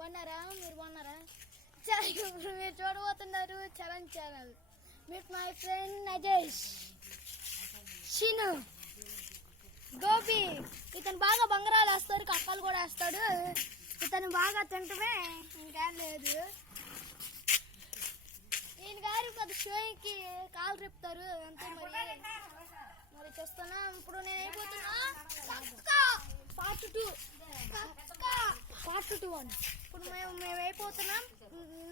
బాగున్నారా? మీరు బాగున్నారా? ఇప్పుడు మీరు చూడబోతున్నారు Charan channel. Meet my friend Najesh, Sheenu, Gopi. ఇతను బాగా బంగారాలు వేస్తాడు, కక్కలు కూడా వేస్తాడు. ఇతను బాగా తింటమే, ఇంకేం లేదు. ఈయన గారు పెద్ద షోకి కాలు రేపుతారు అంతే. మరి చూస్తున్నా. ఇప్పుడు నేను అయిపోతున్నా పార్ట్ 2 అని. ఇప్పుడు మేము అయిపోతున్నాం.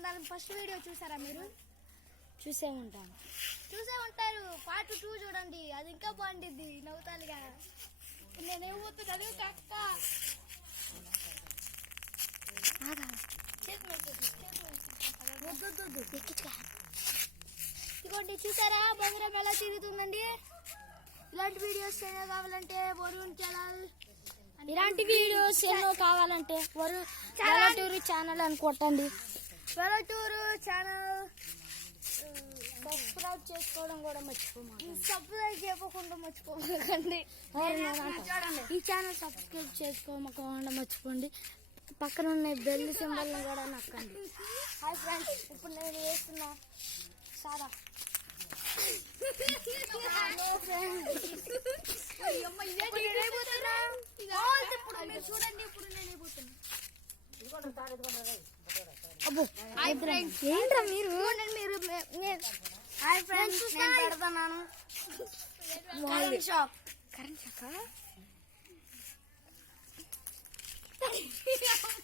దాని ఫస్ట్ వీడియో చూసారా? మీరు చూసే ఉంటారు. పార్ట్ 2 చూడండి, అది ఇంకా బాగుండిద్ది, నవ్వుతాలుగా. నేను అయిపోతున్నాను. ఇదిగోండి, చూసారా బంగారం ఎలా తిరుగుతుందండి? ఇలాంటి వీడియోస్ ఎన్నో కావాలంటే వరుణ్ ఛానల్, ఇలాంటి వీడియోస్ ఎన్నో కావాలంటే వెలటూరు ఛానల్ అని కొట్టండి. వెలటూరు ఛానల్ సబ్స్క్రైబ్ చేసుకోవడం కూడా సబ్స్క్రైబ్ చేయకుండా మర్చిపోకండి. ఈ ఛానల్ సబ్స్క్రైబ్ చేసుకోకుండా మర్చిపోండి. పక్కన ఉన్న బెల్ సింబల్ కూడా నొక్కండి. హాయ్ ఫ్రెండ్స్, ఇప్పుడు నేను వేస్తున్నా సాదా. చూడండి, ఇప్పుడు నేను అయిపోతున్నా. ఏంట్రా మీరు? హాయ్ ఫ్రెండ్స్, నేను పెడతాను కరెంట్ షాక్.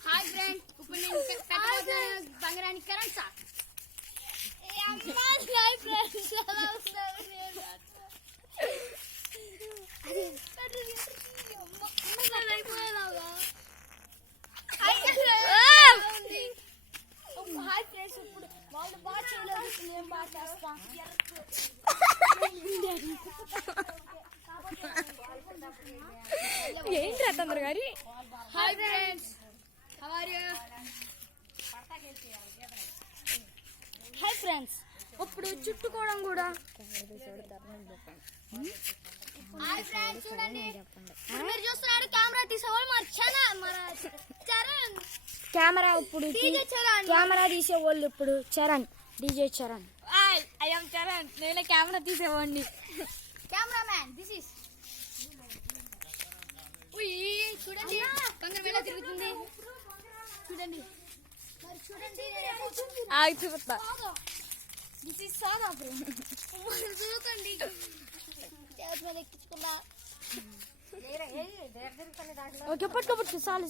హాయ్ ఫ్రెండ్స్, ఇప్పుడు నేను పెట్టబోతున్నాను బంగారానికి కరెంట్ షాక్. హాయ్ ఫ్రెండ్స్, ఇప్పుడు వాళ్ళు బాగా చేయలేదు, నేను బాగా చేస్తాను. ఏంట్రా తొందర గారి? Hi friends, how are you? Hi friends, ఇప్పుడు చుట్టుకోవడం కూడా. హాయ్ ఫ్రెండ్స్, చూడండి, మీరు చూస్తున్నారు కెమెరా తీసేవాళ్ళు మన చరణ్. కెమెరా ఇప్పుడు కెమెరా తీసేవాళ్ళు ఇప్పుడు Charan, DJ Charan. I am Charan, నేను కెమెరా తీసేవాడిని. Cameraman, this is. చూడండి బంగారం ఎలా తిరుగుతుంది, చూడండి. మరి చూడండి, చూపుతా. దిస్ ఇస్ సాదా చూడండి. మీద ఎక్కించుకున్నా. ఓకే, పట్టుకోబట్టు. చాలు